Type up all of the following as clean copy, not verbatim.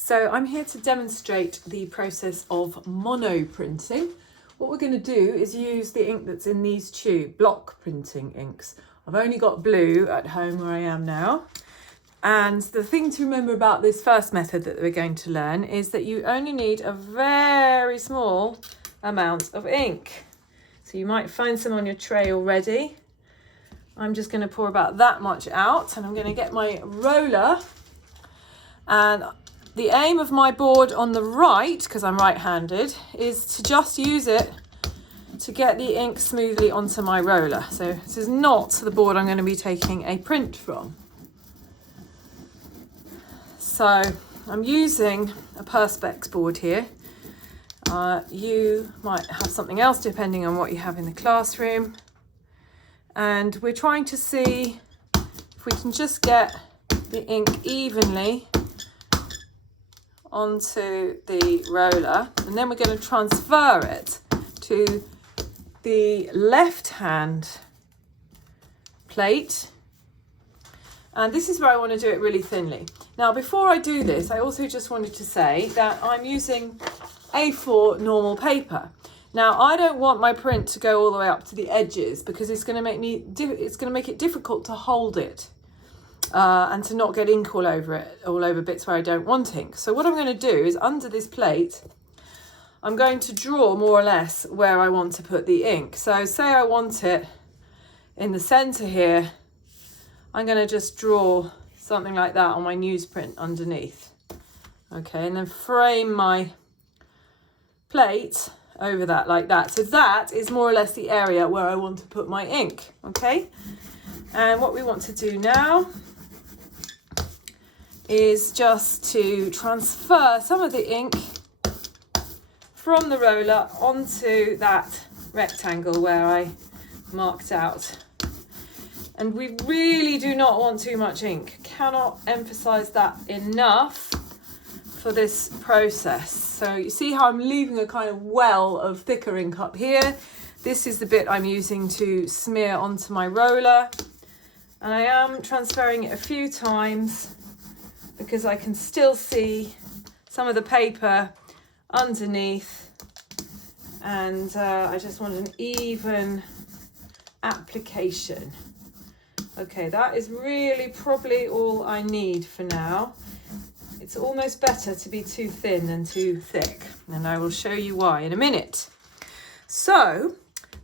So I'm here to demonstrate the process of monoprinting. What we're going to do is use the ink that's in these block printing inks. I've only got blue at home where I am now. And the thing to remember about this first method that we're going to learn is that you only need a very small amount of ink. So you might find some on your tray already. I'm just going to pour about that much out, and I'm going to get my roller, and the aim of my board on the right, because I'm right-handed, is to just use it to get the ink smoothly onto my roller. So this is not the board I'm going to be taking a print from. So I'm using a Perspex board here. You might have something else depending on what you have in the classroom. And we're trying to see if we can just get the ink evenly onto the roller, and then we're going to transfer it to the left hand plate, and this is where I want to do it really thinly. Now before I do this, I also just wanted to say that I'm using A4 normal paper. Now I don't want my print to go all the way up to the edges because it's going to make it difficult to hold it. And to not get ink all over bits where I don't want ink. So what I'm going to do is, under this plate, I'm going to draw more or less where I want to put the ink. So say I want it in the center here, I'm going to just draw something like that on my newsprint underneath. Okay, and then frame my plate over that like that. So that is more or less the area where I want to put my ink. Okay, and what we want to do now is just to transfer some of the ink from the roller onto that rectangle where I marked out. And we really do not want too much ink. Cannot emphasize that enough for this process. So you see how I'm leaving a kind of well of thicker ink up here. This is the bit I'm using to smear onto my roller. And I am transferring it a few times because I can still see some of the paper underneath, and I just want an even application. Okay, that is really probably all I need for now. It's almost better to be too thin than too thick, and I will show you why in a minute. So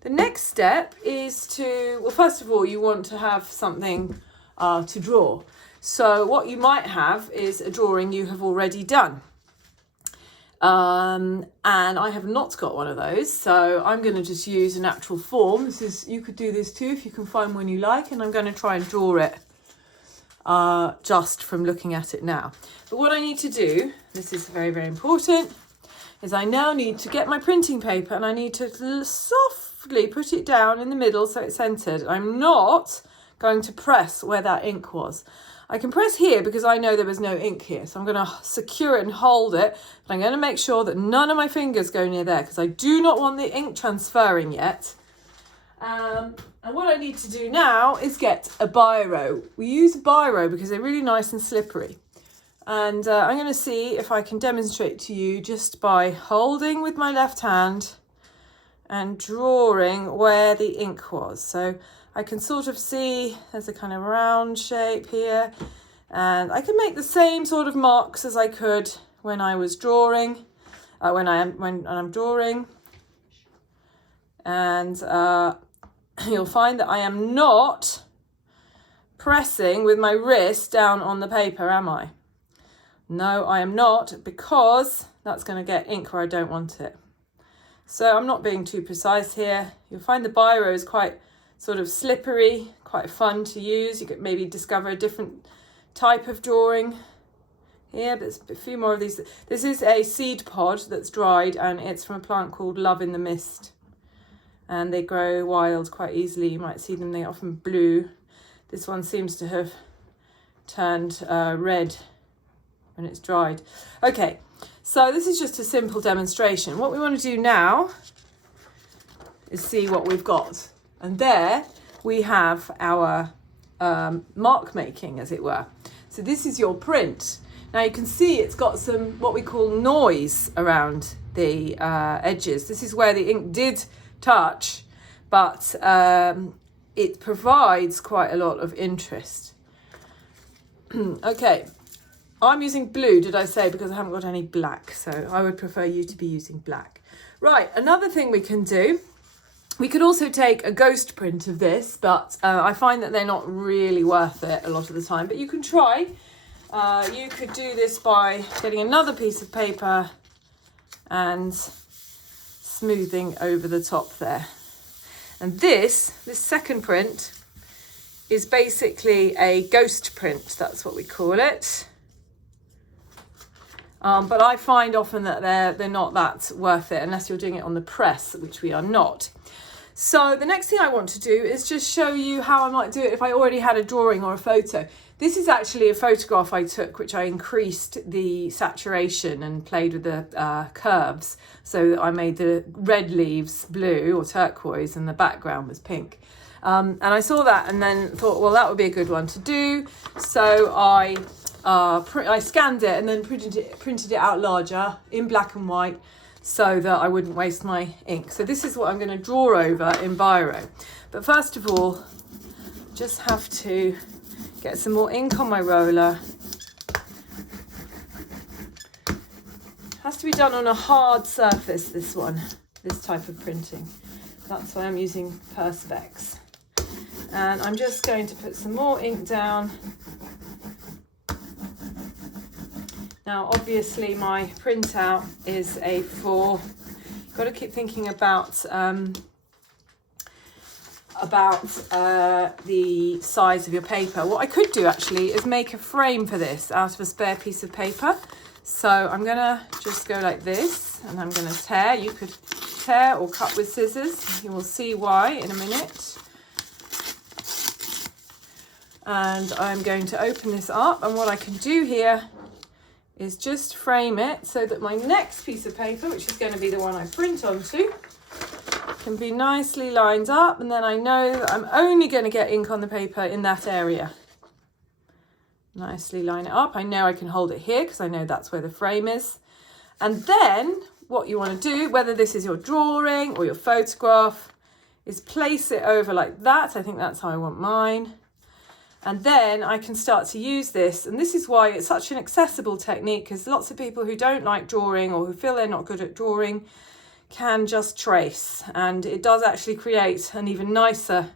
the next step is to, well, first of all, you want to have something to draw. So what you might have is a drawing you have already done. And I have not got one of those, so I'm going to just use a natural form. You could do this too if you can find one you like, and I'm going to try and draw it just from looking at it now. But what I need to do, this is very, very important, is I now need to get my printing paper and I need to softly put it down in the middle so it's centered. I'm not going to press where that ink was. I can press here because I know there was no ink here, so I'm going to secure it and hold it, but I'm going to make sure that none of my fingers go near there because I do not want the ink transferring yet. And what I need to do now is get a biro. We use a biro because they're really nice and slippery. And I'm going to see if I can demonstrate to you just by holding with my left hand and drawing where the ink was. So I can sort of see there's a kind of round shape here, and I can make the same sort of marks as I could when I was drawing, when I'm drawing, and you'll find that I am not pressing with my wrist down on the paper, am I? No, I am not, because that's going to get ink where I don't want it. So I'm not being too precise here. You'll find the biro is quite sort of slippery, quite fun to use. You could maybe discover a different type of drawing here, but there's a few more of these. This is a seed pod that's dried, and it's from a plant called Love in the Mist, and they grow wild quite easily. You might see them, they're often blue. This one seems to have turned red when it's dried. Okay, so this is just a simple demonstration. What we want to do now is see what we've got. And there we have our mark making, as it were. So this is your print. Now you can see it's got some what we call noise around the edges. This is where the ink did touch, but it provides quite a lot of interest. Okay, I'm using blue, did I say, because I haven't got any black, so I would prefer you to be using black. Right, another thing we can do, we could also take a ghost print of this, but I find that they're not really worth it a lot of the time, but you can try. You could do this by getting another piece of paper and smoothing over the top there. And this second print is basically a ghost print, that's what we call it. But I find often that they're not that worth it unless you're doing it on the press, which we are not. So the next thing I want to do is just show you how I might do it if I already had a drawing or a photo. This is actually a photograph I took, which I increased the saturation and played with the curves. So that I made the red leaves blue or turquoise and the background was pink. And I saw that and then thought, well, that would be a good one to do. So I scanned it and then printed it out larger in black and white so that I wouldn't waste my ink. So this is what I'm going to draw over in biro. But first of all, just have to get some more ink on my roller. Has to be done on a hard surface, this type of printing. That's why I'm using Perspex. And I'm just going to put some more ink down. Now, obviously, my printout is A4. You've got to keep thinking about the size of your paper. What I could do actually is make a frame for this out of a spare piece of paper. So I'm going to just go like this, and I'm going to tear. You could tear or cut with scissors. You will see why in a minute. And I'm going to open this up, and what I can do here is just frame it so that my next piece of paper, which is going to be the one I print onto, can be nicely lined up, and then I know that I'm only going to get ink on the paper in that area. Nicely line it up. I know I can hold it here because I know that's where the frame is. And then what you want to do, whether this is your drawing or your photograph, is place it over like that. I think that's how I want mine. And then I can start to use this. And this is why it's such an accessible technique, because lots of people who don't like drawing or who feel they're not good at drawing can just trace. And it does actually create an even nicer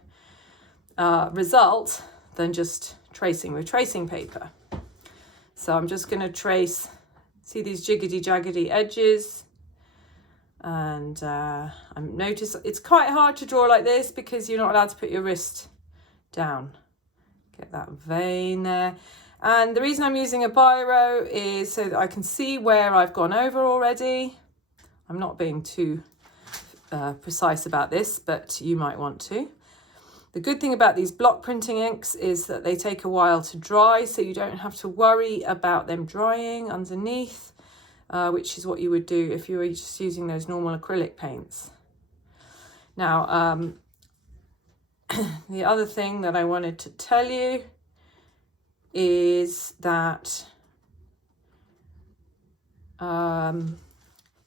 result than just tracing with tracing paper. So I'm just going to trace, see these jiggedy jaggedy edges. And I'm notice it's quite hard to draw like this because you're not allowed to put your wrist down. Get that vein there. And the reason I'm using a biro is so that I can see where I've gone over already. I'm not being too precise about this, but you might want to. The good thing about these block printing inks is that they take a while to dry, so you don't have to worry about them drying underneath, which is what you would do if you were just using those normal acrylic paints. Now, the other thing that I wanted to tell you is that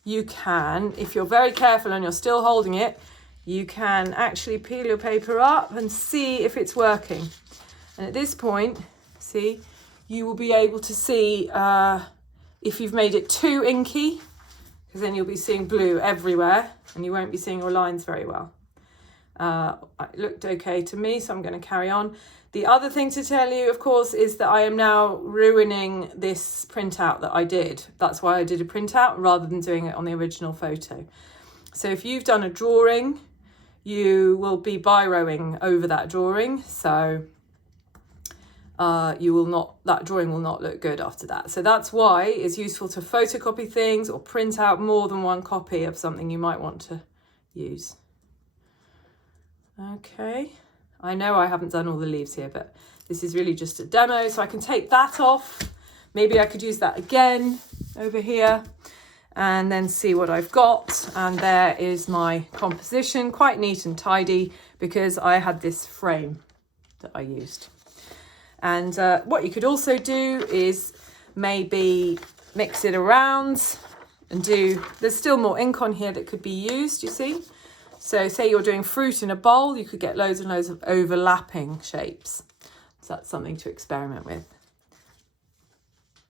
you can, if you're very careful and you're still holding it, you can actually peel your paper up and see if it's working. And at this point, see, you will be able to see if you've made it too inky, because then you'll be seeing blue everywhere and you won't be seeing your lines very well. It looked okay to me, so I'm going to carry on. The other thing to tell you, of course, is that I am now ruining this printout that I did. That's why I did a printout rather than doing it on the original photo. So if you've done a drawing, you will be biroing over that drawing. So that drawing will not look good after that. So that's why it's useful to photocopy things or print out more than one copy of something you might want to use. Okay, I know I haven't done all the leaves here, but this is really just a demo, so I can take that off. Maybe I could use that again over here and then see what I've got. And there is my composition, quite neat and tidy because I had this frame that I used. And what you could also do is maybe mix it around and do, there's still more ink on here that could be used, you see. So say you're doing fruit in a bowl, you could get loads and loads of overlapping shapes. So that's something to experiment with.